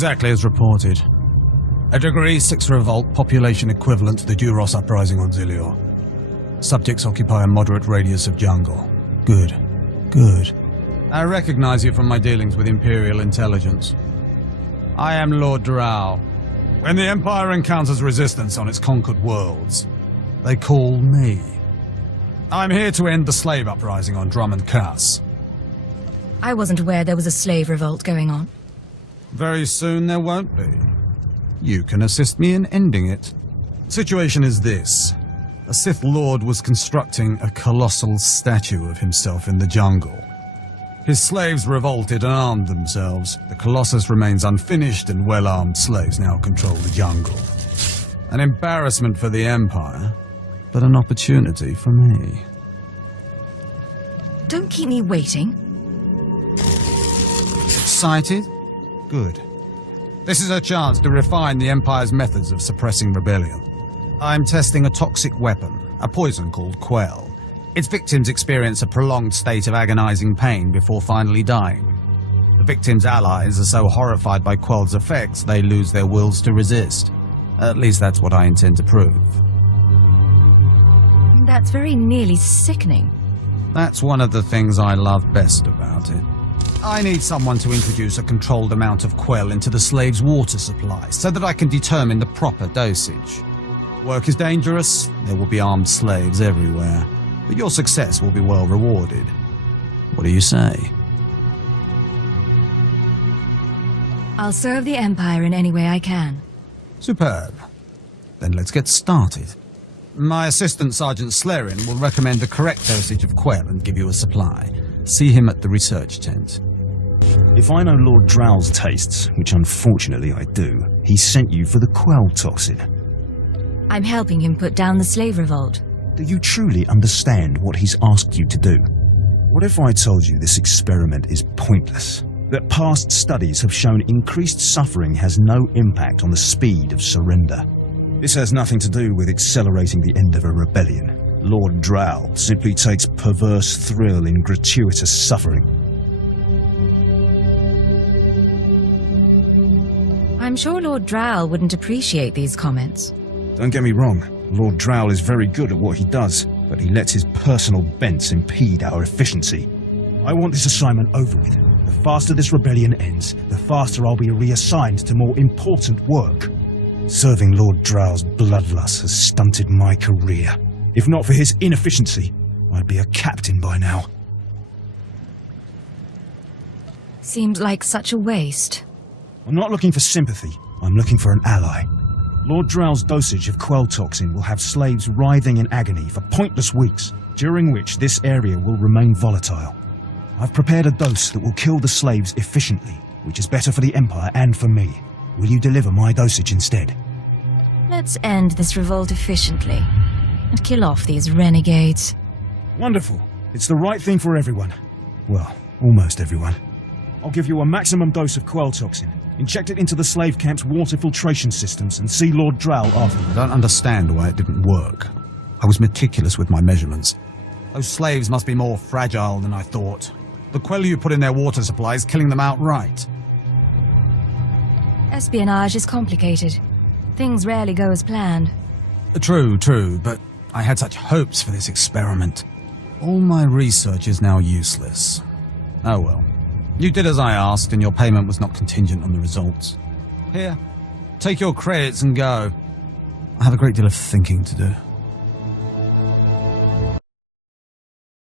Exactly as reported. A Degree 6 revolt, population equivalent to the Duros uprising on Zilior. Subjects occupy a moderate radius of jungle. Good. Good. I recognize you from my dealings with Imperial intelligence. I am Lord Drow. When the Empire encounters resistance on its conquered worlds, they call me. I'm here to end the slave uprising on Dromund Kaas. I wasn't aware there was a slave revolt going on. Very soon there won't be. You can assist me in ending it. The situation is this. A Sith Lord was constructing a colossal statue of himself in the jungle. His slaves revolted and armed themselves. The Colossus remains unfinished, and well-armed slaves now control the jungle. An embarrassment for the Empire, but an opportunity for me. Don't keep me waiting. Excited? Good. This is a chance to refine the Empire's methods of suppressing rebellion. I'm testing a toxic weapon, a poison called Quell. Its victims experience a prolonged state of agonizing pain before finally dying. The victims' allies are so horrified by Quell's effects they lose their wills to resist. At least that's what I intend to prove. That's very nearly sickening. That's one of the things I love best about it. I need someone to introduce a controlled amount of Quell into the slaves' water supply so that I can determine the proper dosage. Work is dangerous, there will be armed slaves everywhere, but your success will be well rewarded. What do you say? I'll serve the Empire in any way I can. Superb. Then let's get started. My assistant, Sergeant Slerin, will recommend the correct dosage of Quell and give you a supply. See him at the research tent. If I know Lord Drow's tastes, which unfortunately I do, he sent you for the Quell toxin. I'm helping him put down the slave revolt. Do you truly understand what he's asked you to do? What if I told you this experiment is pointless? That past studies have shown increased suffering has no impact on the speed of surrender. This has nothing to do with accelerating the end of a rebellion. Lord Drow simply takes perverse thrill in gratuitous suffering. I'm sure Lord Drow wouldn't appreciate these comments. Don't get me wrong, Lord Drow is very good at what he does, but he lets his personal bents impede our efficiency. I want this assignment over with. The faster this rebellion ends, the faster I'll be reassigned to more important work. Serving Lord Drow's bloodlust has stunted my career. If not for his inefficiency, I'd be a captain by now. Seemed like such a waste. I'm not looking for sympathy, I'm looking for an ally. Lord Drow's dosage of Quell toxin will have slaves writhing in agony for pointless weeks, during which this area will remain volatile. I've prepared a dose that will kill the slaves efficiently, which is better for the Empire and for me. Will you deliver my dosage instead? Let's end this revolt efficiently and kill off these renegades. Wonderful. It's the right thing for everyone. Well, almost everyone. I'll give you a maximum dose of Quell toxin. Inject it into the slave camp's water filtration systems and see Lord Drow after. I don't understand why it didn't work. I was meticulous with my measurements. Those slaves must be more fragile than I thought. The Quell you put in their water supply is killing them outright. Espionage is complicated. Things rarely go as planned. True, but I had such hopes for this experiment. All my research is now useless. Oh well. You did as I asked, and your payment was not contingent on the results. Here, take your credits and go. I have a great deal of thinking to do.